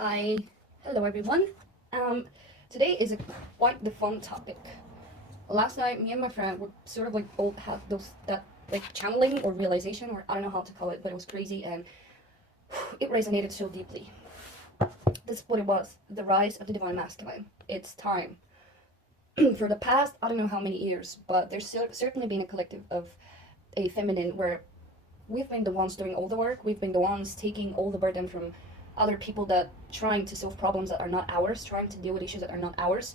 Hi, hello everyone. Um, Today is quite the fun topic. Last night, me and my friend were sort of like both had that like channeling or realization, or I don't know how to call it, but it was crazy and it resonated so deeply. This is what it was: the rise of the divine masculine. It's time. For the past, I don't know how many years, but there's certainly been a collective of a feminine where we've been the ones doing all the work. We've been the ones taking all the burden from other people that trying to solve problems that are not ours, trying to deal with issues that are not ours,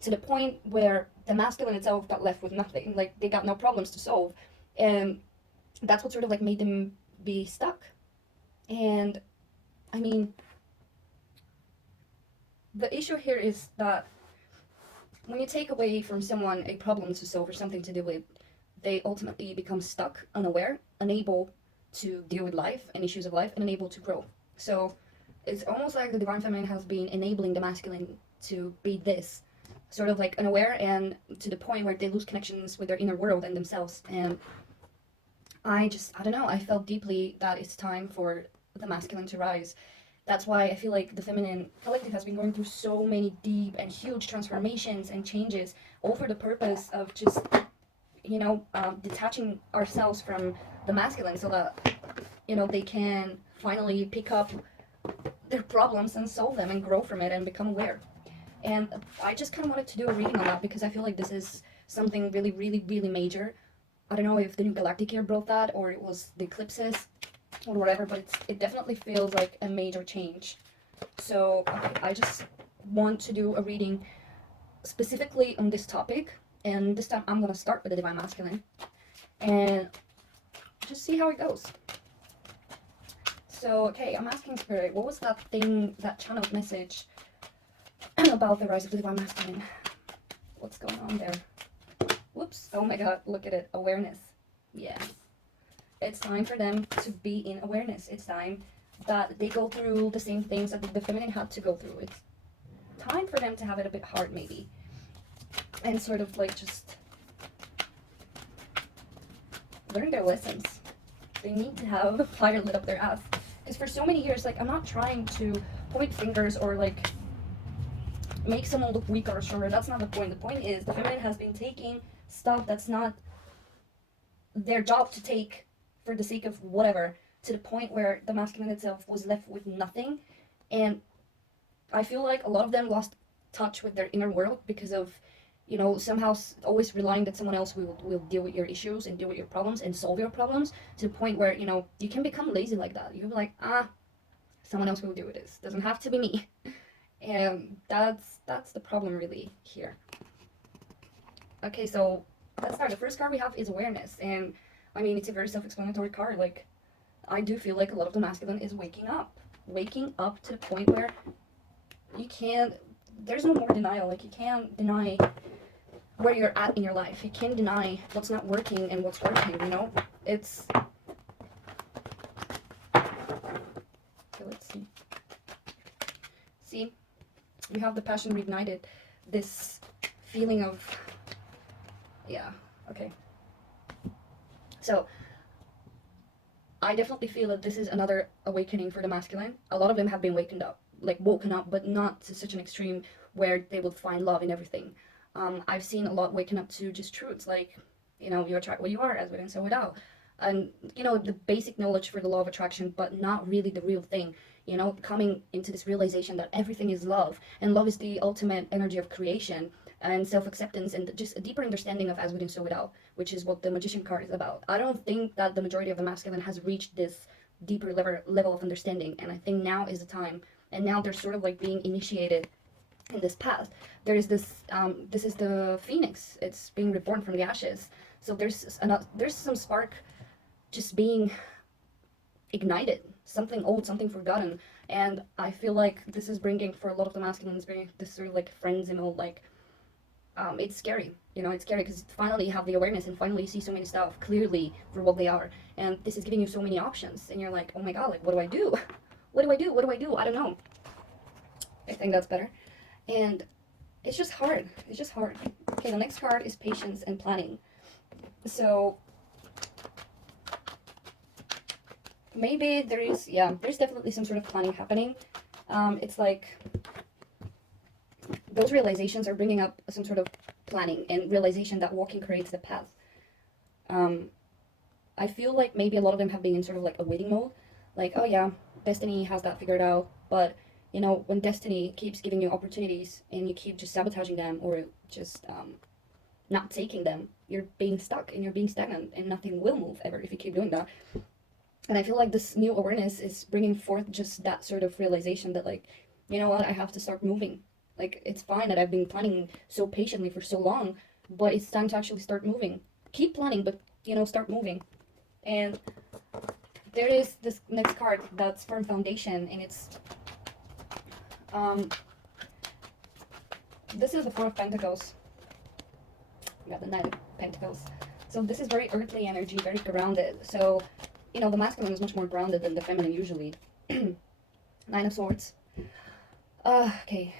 to the point where the masculine itself got left with nothing. Like they got no problems to solve. And that's what sort of like made them be stuck. And I mean, the issue here is that when you take away from someone a problem to solve or something to do with, they ultimately become stuck, unaware, unable to deal with life and issues of life, and unable to grow. So it's almost like the divine feminine has been enabling the masculine to be this sort of like unaware, and to the point where they lose connections with their inner world and themselves. And I don't know, I felt deeply that it's time for the masculine to rise. That's why I feel like the feminine collective has been going through so many deep and huge transformations and changes, all for the purpose of just, detaching ourselves from the masculine so that, they can finally pick up their problems and solve them and grow from it and become aware. And I just kind of wanted to do a reading on that because I feel like this is something really, really, really major. I don't know if the new galactic year brought that or it was the eclipses or whatever, but it definitely feels like a major change. So I just want to do a reading specifically on this topic, and this time I'm gonna start with the divine masculine and just see how it goes. So okay, I'm asking spirit, what was that thing, that channeled message about the rise of the divine masculine? What's going on there? Whoops! Oh my God! Look at it. Awareness. Yeah. It's time for them to be in awareness. It's time that they go through the same things that the feminine had to go through. It's time for them to have it a bit hard, maybe, and sort of like just learn their lessons. They need to have a fire lit up their ass. Because for so many years, like, I'm not trying to point fingers or like make someone look weaker or stronger. That's not the point. The point is the feminine has been taking stuff that's not their job to take for the sake of whatever, to the point where the masculine itself was left with nothing. And I feel like a lot of them lost touch with their inner world because of, somehow always relying that someone else will deal with your issues and deal with your problems and solve your problems, to the point where, you can become lazy like that. You're like, someone else will deal with this. Doesn't have to be me. And that's the problem really here. Okay, so let's start. The first card we have is awareness, and I mean it's a very self-explanatory card. Like, I do feel like a lot of the masculine is waking up to the point where you can't. There's no more denial. Like, you can't deny where you're at in your life. You can't deny what's not working and what's working. It's. Okay, let's see. See, you have the passion reignited. This feeling of, yeah, okay. So I definitely feel that this is another awakening for the masculine. A lot of them have been woken up, but not to such an extreme where they will find love in everything. I've seen a lot waking up to just truths like, you attract what you are, as within, so without. And, the basic knowledge for the law of attraction, but not really the real thing. Coming into this realization that everything is love, and love is the ultimate energy of creation and self-acceptance, and just a deeper understanding of as within, so without, which is what the magician card is about. I don't think that the majority of the masculine has reached this deeper level of understanding, and I think now is the time. And now they're sort of like being initiated in this path. There is this is the phoenix. It's being reborn from the ashes. So there's some spark just being ignited, something old, something forgotten. And I feel like this is bringing, for a lot of the masculines, bringing this sort of like frenzy-mode, like, it's scary. It's scary because finally you have the awareness and finally you see so many stuff clearly for what they are. And this is giving you so many options. And you're like, oh my God, like, what do I do? What do I do? What do I do? I don't know. I think that's better. And it's just hard. It's just hard. Okay, the next card is patience and planning. So maybe there's definitely some sort of planning happening. It's like those realizations are bringing up some sort of planning and realization that walking creates the path. I feel like maybe a lot of them have been in sort of like a waiting mode, like, oh yeah, destiny has that figured out. But you know, when destiny keeps giving you opportunities and you keep just sabotaging them or just not taking them, you're being stuck and you're being stagnant and nothing will move ever if you keep doing that. And I feel like this new awareness is bringing forth just that sort of realization that, like, you know what, I have to start moving. Like, it's fine that I've been planning so patiently for so long, but it's time to actually start moving. Keep planning, but, you know, start moving. And there is this next card that's firm foundation, and it's this is the Four of Pentacles. We got the Knight of Pentacles. So this is very earthly energy, very grounded. So, you know, the masculine is much more grounded than the feminine usually. Nine of Swords. Okay.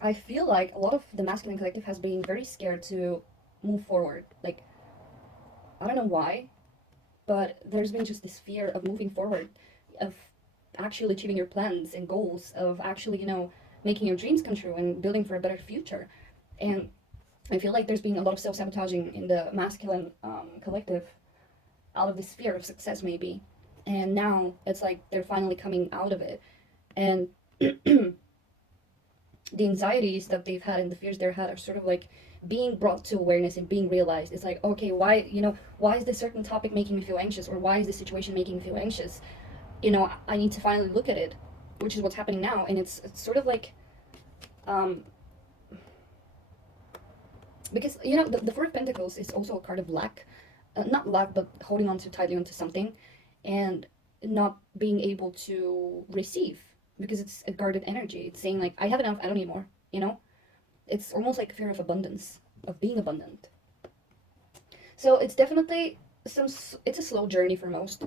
I feel like a lot of the masculine collective has been very scared to move forward. Like, I don't know why, but there's been just this fear of moving forward, of actually achieving your plans and goals, of actually, you know, making your dreams come true and building for a better future. And I feel like there's been a lot of self-sabotaging in the masculine collective out of this fear of success, maybe. And now it's like they're finally coming out of it. And the anxieties that they've had and the fears they've had are sort of like being brought to awareness and being realized. It's like, okay, why, you know, why is this certain topic making me feel anxious, or why is this situation making me feel anxious? You know, I need to finally look at it, which is what's happening now. And it's sort of like, because, you know, the Four of Pentacles is also a card of lack. Not lack, but holding on too tightly onto something and not being able to receive, because it's a guarded energy. It's saying like, I have enough, I don't need more, you know? It's almost like fear of abundance, of being abundant. So it's definitely it's a slow journey for most.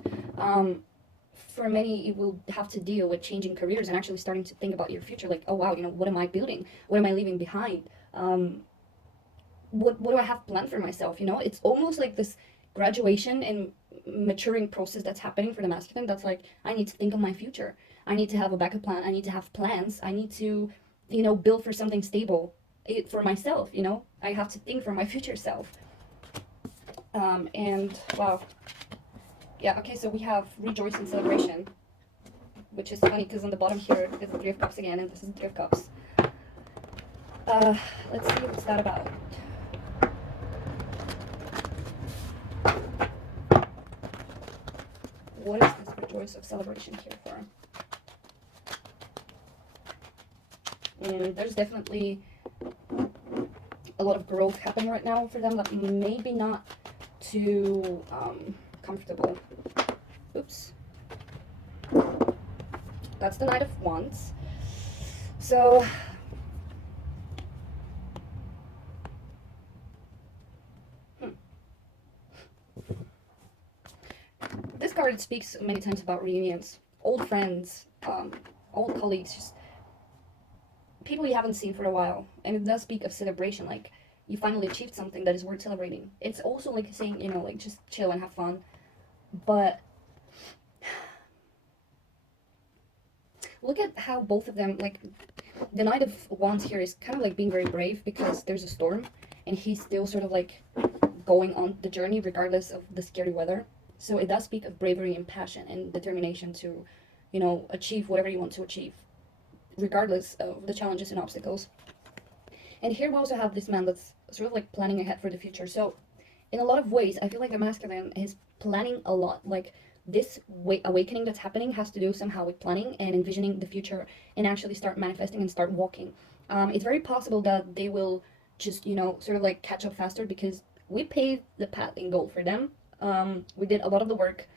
For many, you will have to deal with changing careers and actually starting to think about your future. Like, oh wow, you know, what am I building? What am I leaving behind? What do I have planned for myself? You know, it's almost like this graduation and maturing process that's happening for the masculine. That's like, I need to think of my future. I need to have a backup plan. I need to have plans. I need to, you know, build for something stable for myself. You know, I have to think for my future self. And wow. Yeah, okay, so we have rejoice and celebration, which is funny because on the bottom here is the Three of Cups again, and this is the Three of Cups. Let's see what's that about. What is this rejoice of celebration here for? And there's definitely a lot of growth happening right now for them, but maybe not too comfortable. Oops. That's the Knight of Wands. So this card speaks many times about reunions, old friends, old colleagues, just people you haven't seen for a while. And it does speak of celebration, like you finally achieved something that is worth celebrating. It's also like saying, you know, like just chill and have fun. But look at how both of them, like the Knight of Wands here is kind of like being very brave because there's a storm and he's still sort of like going on the journey regardless of the scary weather. So it does speak of bravery and passion and determination to, you know, achieve whatever you want to achieve regardless of the challenges and obstacles. And here we also have this man that's sort of like planning ahead for the future. So in a lot of ways, I feel like the masculine is planning a lot. Like this awakening that's happening has to do somehow with planning and envisioning the future and actually start manifesting and start walking. It's very possible that they will just, you know, sort of like catch up faster because we paved the path in gold for them. We did a lot of the work,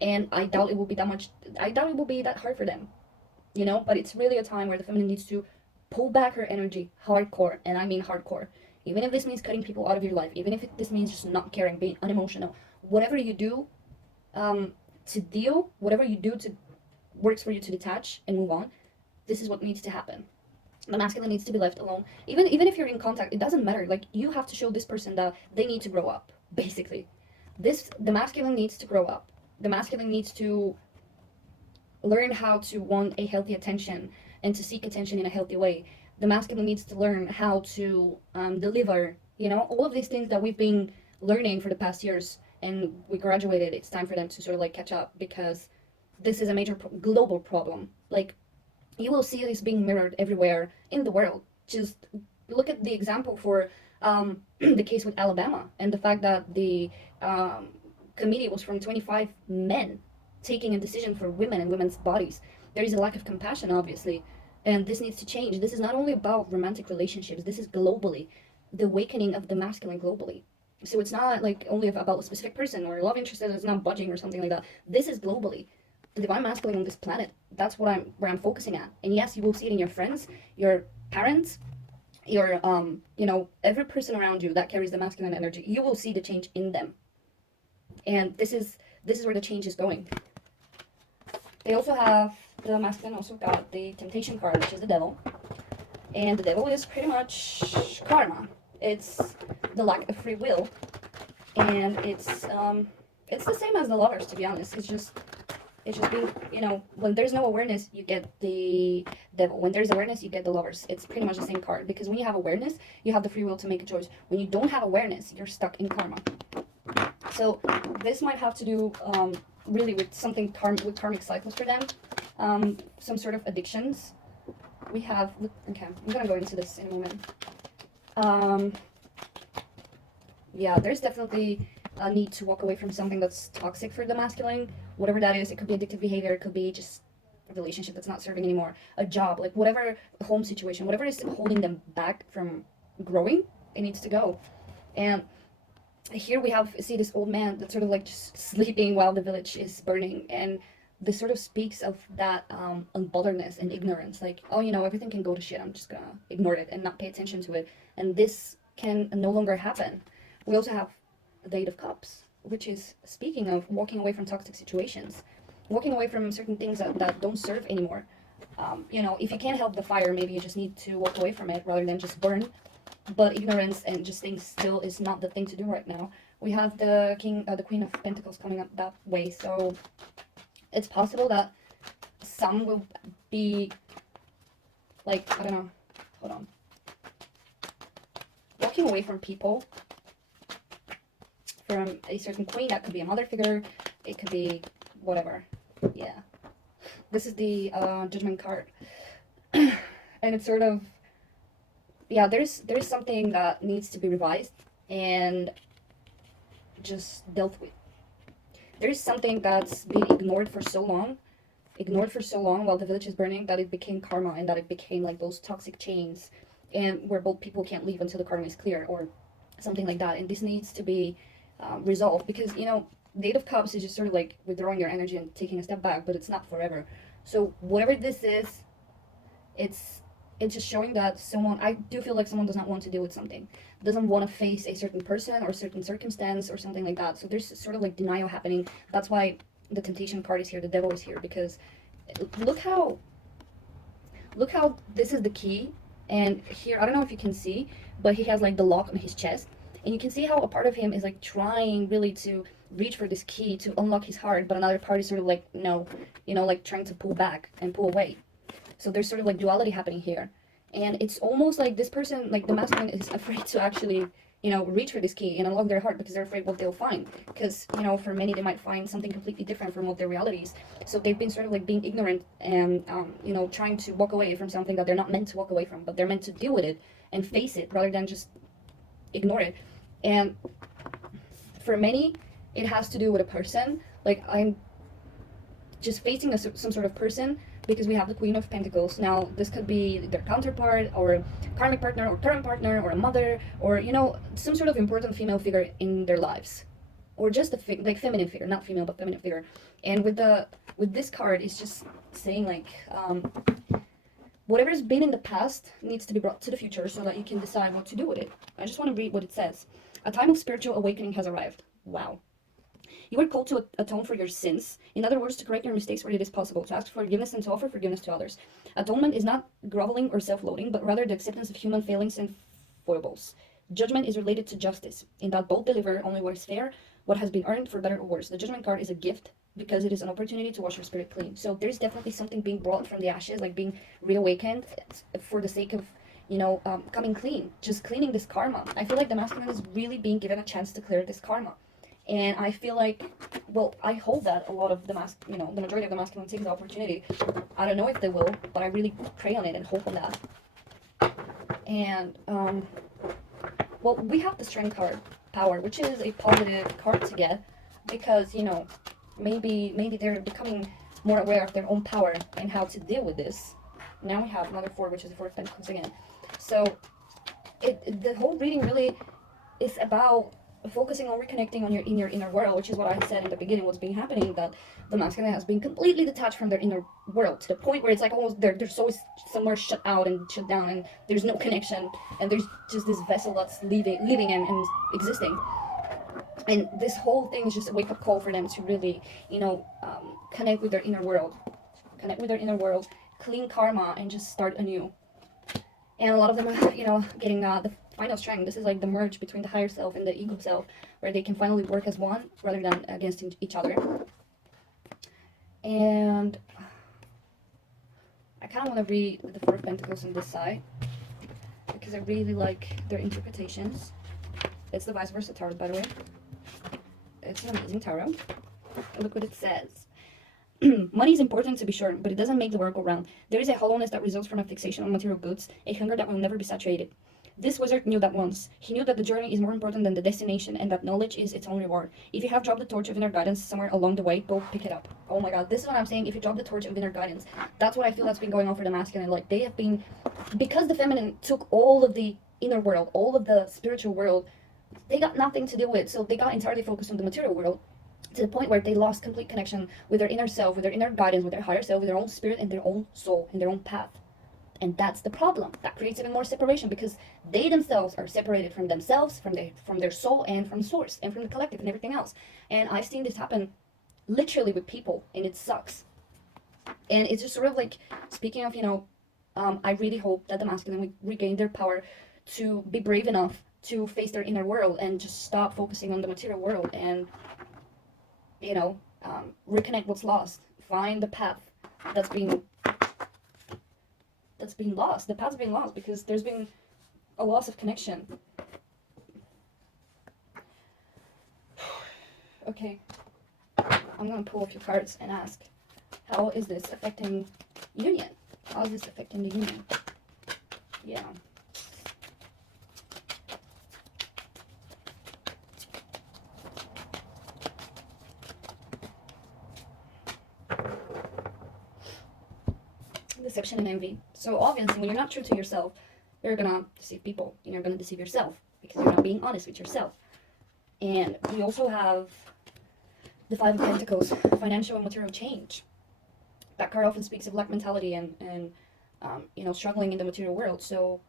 and I doubt it will be that hard for them, you know. But it's really a time where the feminine needs to pull back her energy hardcore, and I mean hardcore. Even if this means cutting people out of your life, even if this means just not caring, being unemotional, whatever you do to deal, whatever you do to works for you to detach and move on, this is what needs to happen. The masculine needs to be left alone. Even if you're in contact, it doesn't matter. Like, you have to show this person that they need to grow up, basically. The masculine needs to grow up. The masculine needs to learn how to want a healthy attention and to seek attention in a healthy way. The masculine needs to learn how to deliver, you know, all of these things that we've been learning for the past years, and we graduated. It's time for them to sort of like catch up, because this is a major global problem. Like, you will see this being mirrored everywhere in the world. Just look at the example for the case with Alabama, and the fact that the committee was from 25 men taking a decision for women and women's bodies. There is a lack of compassion, obviously, and this needs to change. This is not only about romantic relationships, this is globally the awakening of the masculine globally. So it's not like only about a specific person or a love interest that is not budging or something like that. This is globally the divine masculine on this planet. That's what I'm focusing at. And yes, you will see it in your friends, your parents, your you know, every person around you that carries the masculine energy. You will see the change in them, and this is where the change is going. They also have, the masculine also got the temptation card, which is the devil, and the devil is pretty much karma. It's the lack of free will, and it's the same as the lovers, to be honest. It's just being, you know, when there's no awareness, you get the devil. When there's awareness, you get the lovers. It's pretty much the same card, because when you have awareness, you have the free will to make a choice. When you don't have awareness, you're stuck in karma. So this might have to do really with something with karmic cycles for them, some sort of addictions. We have, okay, I'm gonna go into this in a moment. Yeah, there's definitely a need to walk away from something that's toxic for the masculine, whatever that is. It could be addictive behavior, it could be just a relationship that's not serving anymore, a job, like whatever, a home situation, whatever is holding them back from growing, it needs to go. And here we see this old man that's sort of like just sleeping while the village is burning, and this sort of speaks of that unbotheredness and ignorance, like, oh, you know, everything can go to shit, I'm just gonna ignore it and not pay attention to it, and this can no longer happen. We also have the Eight of Cups, which is speaking of walking away from toxic situations, walking away from certain things that don't serve anymore. You know, if you can't help the fire, maybe you just need to walk away from it rather than just burn. But ignorance and just staying still is not the thing to do right now. We have the Queen of Pentacles coming up that way, so it's possible that some will be like, I don't know, hold on, walking away from people, from a certain queen. That could be a mother figure, it could be whatever. Yeah, this is the Judgment card. And it's sort of, yeah, there's something that needs to be revised and just dealt with. There's something that's been ignored for so long while the village is burning, that it became karma, and that it became like those toxic chains, and where both people can't leave until the karma is clear or something like that. And this needs to be resolved, because, you know, the Eight of Cups is just sort of like withdrawing your energy and taking a step back, but it's not forever. So whatever this is, it's just showing that someone, I do feel like someone does not want to deal with something, doesn't want to face a certain person or certain circumstance or something like that. So there's sort of like denial happening. That's why the Temptation card is here, the Devil is here, because look how this is the key, and here, I don't know if you can see, but he has like the lock on his chest, and you can see how a part of him is like trying really to reach for this key to unlock his heart, but another part is sort of like, no, you know, like trying to pull back and pull away. So there's sort of like duality happening here. And it's almost like this person, like the masculine, is afraid to actually, you know, reach for this key and unlock their heart, because they're afraid what they'll find. Because, you know, for many, they might find something completely different from what their reality is. So they've been sort of like being ignorant and, you know, trying to walk away from something that they're not meant to walk away from, but they're meant to deal with it and face it rather than just ignore it. And for many, it has to do with a person. Like, I'm just facing some sort of person, because we have the Queen of Pentacles. Now, this could be their counterpart, or a karmic partner, or current partner, or a mother, or, you know, some sort of important female figure in their lives, or just a like feminine figure, not female but feminine figure. And with this card, it's just saying like, whatever's been in the past needs to be brought to the future, so that you can decide what to do with it. I just want to read what it says. A time of spiritual awakening has arrived. Wow. You are called to atone for your sins. In other words, to correct your mistakes where it is possible, to ask for forgiveness and to offer forgiveness to others. Atonement is not groveling or self-loathing, but rather the acceptance of human failings and foibles. Judgment is related to justice, in that both deliver only what is fair, what has been earned, for better or worse. The Judgment card is a gift because it is an opportunity to wash your spirit clean. So there's definitely something being brought from the ashes, like being reawakened for the sake of, coming clean, just cleaning this karma. I feel like the masculine is really being given a chance to clear this karma. And I feel like, well, I hope that a lot of the the majority of the masculine takes the opportunity. I don't know if they will, but I really pray on it and hope on that. And, well, we have the strength card, power, which is a positive card to get, because, maybe they're becoming more aware of their own power and how to deal with this. Now we have another 4, which is the 4 of Pentacles again. So the whole reading really is about focusing on reconnecting on your inner world, which is what I said in the beginning, what's been happening, that the masculine has been completely detached from their inner world, to the point where it's like almost they're so somewhere shut out and shut down, and there's no connection, and there's just this vessel that's living and existing. And this whole thing is just a wake-up call for them to really, connect with their inner world. Connect with their inner world, clean karma, and just start anew. And a lot of them are, getting the final strength. This is like the merge between the higher self and the ego self, where they can finally work as one rather than against each other. And I kind of want to read the 4 of Pentacles on this side, because I really like their interpretations. It's the Vice Versa Tarot, by the way. It's an amazing tarot. Look what it says. Money is important, to be sure, but it doesn't make the world go round. There is a hollowness that results from a fixation on material goods, a hunger that will never be saturated. This wizard knew that once. He knew that the journey is more important than the destination, and that knowledge is its own reward. If you have dropped the torch of inner guidance somewhere along the way, go pick it up. Oh my god, this is what I'm saying. If you drop the torch of inner guidance, that's what I feel that's been going on for the masculine. Like, they have been, because the feminine took all of the inner world, all of the spiritual world, they got nothing to do with, so they got entirely focused on the material world, to the point where they lost complete connection with their inner self, with their inner guidance, with their higher self, with their own spirit and their own soul and their own path. And that's the problem. That creates even more separation, because they themselves are separated from themselves, from their soul, and from the source, and from the collective, and everything else. And I've seen this happen literally with people, and it sucks. And it's just sort of like, speaking of, I really hope that the masculine will regain their power to be brave enough to face their inner world and just stop focusing on the material world, and reconnect what's lost, find the path that's being lost. The path's being lost because there's been a loss of connection. Okay, I'm gonna pull a few cards and ask, how is this affecting union? How is this affecting the union? Yeah. Deception and envy. So obviously, when you're not true to yourself, you're gonna deceive people, and you're gonna deceive yourself, because you're not being honest with yourself. And we also have the 5 of Pentacles, financial and material change. That card often speaks of lack mentality and struggling in the material world. So,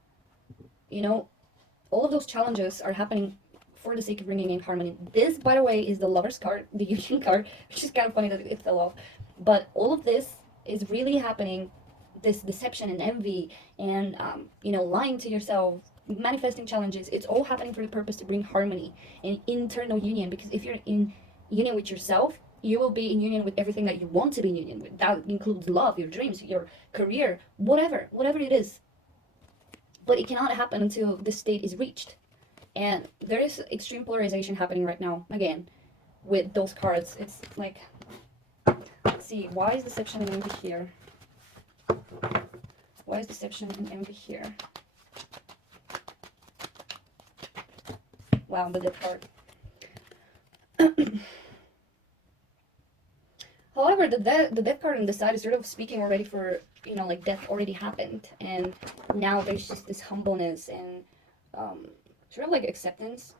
all of those challenges are happening for the sake of bringing in harmony. This, by the way, is the Lover's card, the union card, which is kind of funny that it fell off. But all of this is really happening, this deception and envy and, lying to yourself, manifesting challenges. It's all happening for the purpose to bring harmony and internal union. Because if you're in union with yourself, you will be in union with everything that you want to be in union with. That includes love, your dreams, your career, whatever it is. But it cannot happen until this state is reached. And there is extreme polarization happening right now, again, with those cards. It's like, let's see, why is deception and envy here? Why is deception and envy here? Wow, the death card. However, the death card on the side is sort of speaking already for, like, death already happened, and now there's just this humbleness and sort of like acceptance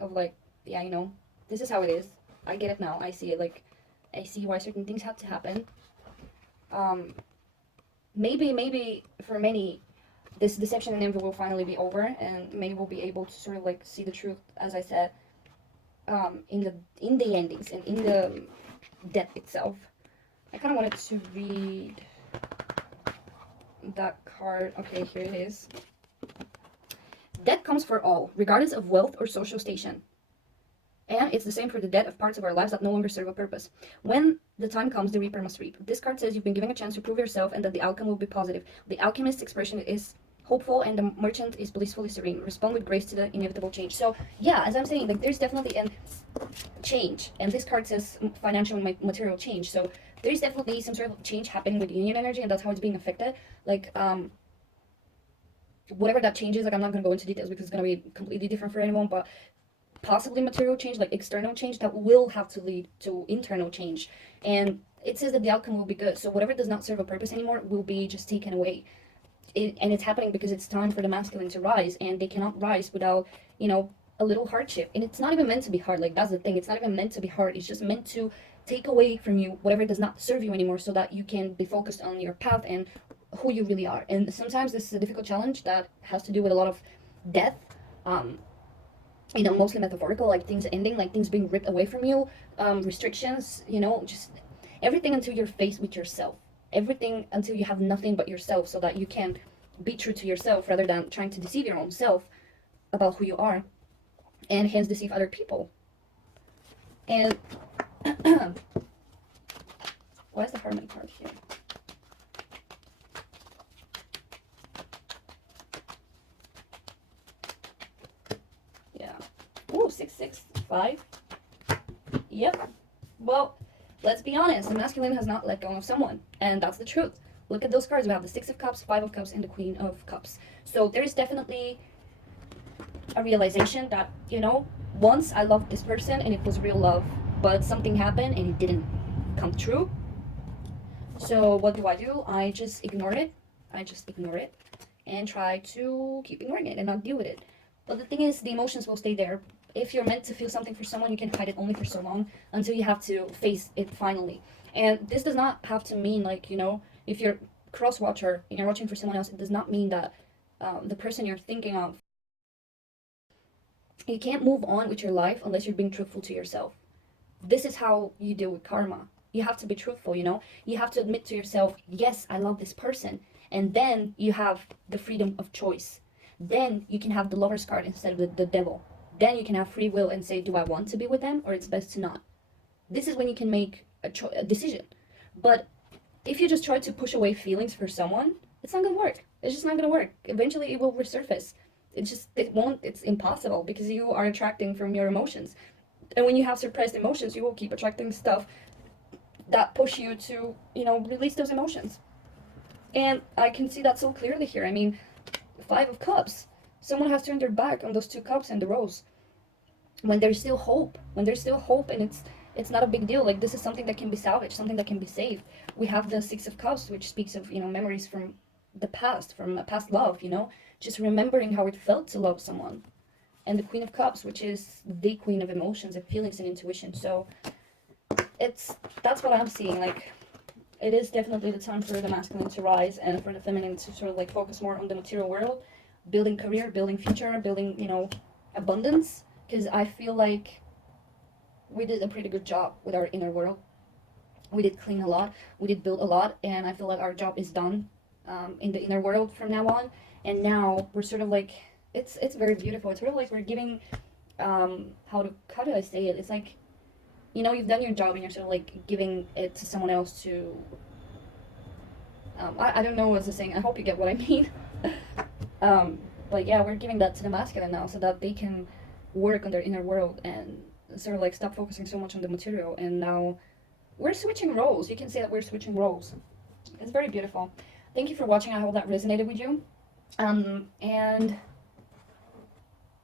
of, like, yeah, this is how it is. I get it now. I see it. Like, I see why certain things have to happen. Maybe for many, this deception and envy will finally be over, and maybe we'll be able to sort of like see the truth, as I said, in the endings and in the death itself. I kind of wanted to read that card. Okay, here it is. Death comes for all, regardless of wealth or social station. And it's the same for the death of parts of our lives that no longer serve a purpose. When the time comes, the reaper must reap. This card says you've been given a chance to prove yourself and that the outcome will be positive. The alchemist's expression is hopeful and the merchant is blissfully serene. Respond with grace to the inevitable change. So yeah, as I'm saying, like there's definitely a change, and this card says financial and material change. So there's definitely some sort of change happening with union energy, and that's how it's being affected. Like whatever that change is, like I'm not gonna go into details because it's gonna be completely different for anyone, but possibly material change, like external change, that will have to lead to internal change. And it says that the outcome will be good. So whatever does not serve a purpose anymore will be just taken away. And it's happening because it's time for the masculine to rise, and they cannot rise without, you know, a little hardship. And it's not even meant to be hard. Like that's the thing. It's not even meant to be hard. It's just meant to take away from you whatever does not serve you anymore, so that you can be focused on your path and who you really are. And sometimes this is a difficult challenge that has to do with a lot of death. You know, mostly metaphorical, like things ending, like things being ripped away from you, restrictions, you know, just everything until you're faced with yourself. Everything until you have nothing but yourself, so that you can be true to yourself rather than trying to deceive your own self about who you are, and hence deceive other people. And why is the Hermit card here? Yeah. Ooh, 665. Yep. Well, let's be honest, the masculine has not let go of someone, and that's the truth. Look at those cards. We have the Six of Cups, Five of Cups, and the Queen of Cups. So there is definitely a realization that, you know, once I loved this person and it was real love, but something happened and it didn't come true. So what do? I just ignore it. I just ignore it and try to keep ignoring it and not deal with it. But the thing is, the emotions will stay there. If you're meant to feel something for someone, you can hide it only for so long until you have to face it finally. And this does not have to mean, like, you know, if you're cross-watcher and you're watching for someone else, it does not mean that the person you're thinking of, you can't move on with your life unless you're being truthful to yourself. This is how you deal with karma. You have to be truthful, you know? You have to admit to yourself, yes, I love this person. And then you have the freedom of choice. Then you can have the Lover's card instead of the Devil. Then you can have free will and say, do I want to be with them, or it's best to not? This is when you can make a decision. But if you just try to push away feelings for someone, it's not gonna work. It's just not gonna work. Eventually it will resurface. It won't, it's impossible, because you are attracting from your emotions. And when you have suppressed emotions, you will keep attracting stuff that push you to, you know, release those emotions. And I can see that so clearly here. I mean, Five of Cups. Someone has turned their back on those two cups and the rose. When there's still hope. When there's still hope, and it's not a big deal. Like, this is something that can be salvaged, something that can be saved. We have the Six of Cups, which speaks of, you know, memories from the past, from a past love, you know, just remembering how it felt to love someone. And the Queen of Cups, which is the queen of emotions and feelings and intuition. So that's what I'm seeing. Like, it is definitely the time for the masculine to rise and for the feminine to sort of like focus more on the material world, building career, building future, building, you know, abundance. Because I feel like we did a pretty good job with our inner world. We did clean a lot, we did build a lot, and I feel like our job is done in the inner world from now on. And now we're sort of like, it's very beautiful. It's sort of like we're giving, how do I say it? It's like, you know, you've done your job and you're sort of like giving it to someone else to, I don't know what's the saying. I hope you get what I mean. But yeah, we're giving that to the masculine now so that they can work on their inner world and sort of like stop focusing so much on the material. And now we're switching roles. You can say that we're switching roles. It's very beautiful. Thank you for watching. I hope that resonated with you. And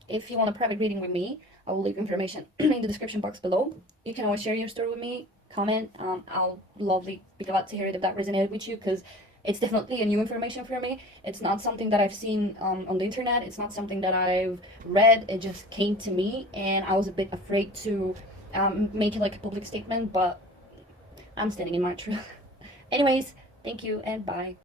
if you want a private reading with me, I will leave information in the description box below. You can always share your story with me, comment. I'll be glad to hear it if that resonated with you, because it's definitely a new information for me. It's not something that I've seen on the internet. It's not something that I've read. It just came to me, and I was a bit afraid to make it like a public statement, but I'm standing in my truth. Anyways, thank you and bye.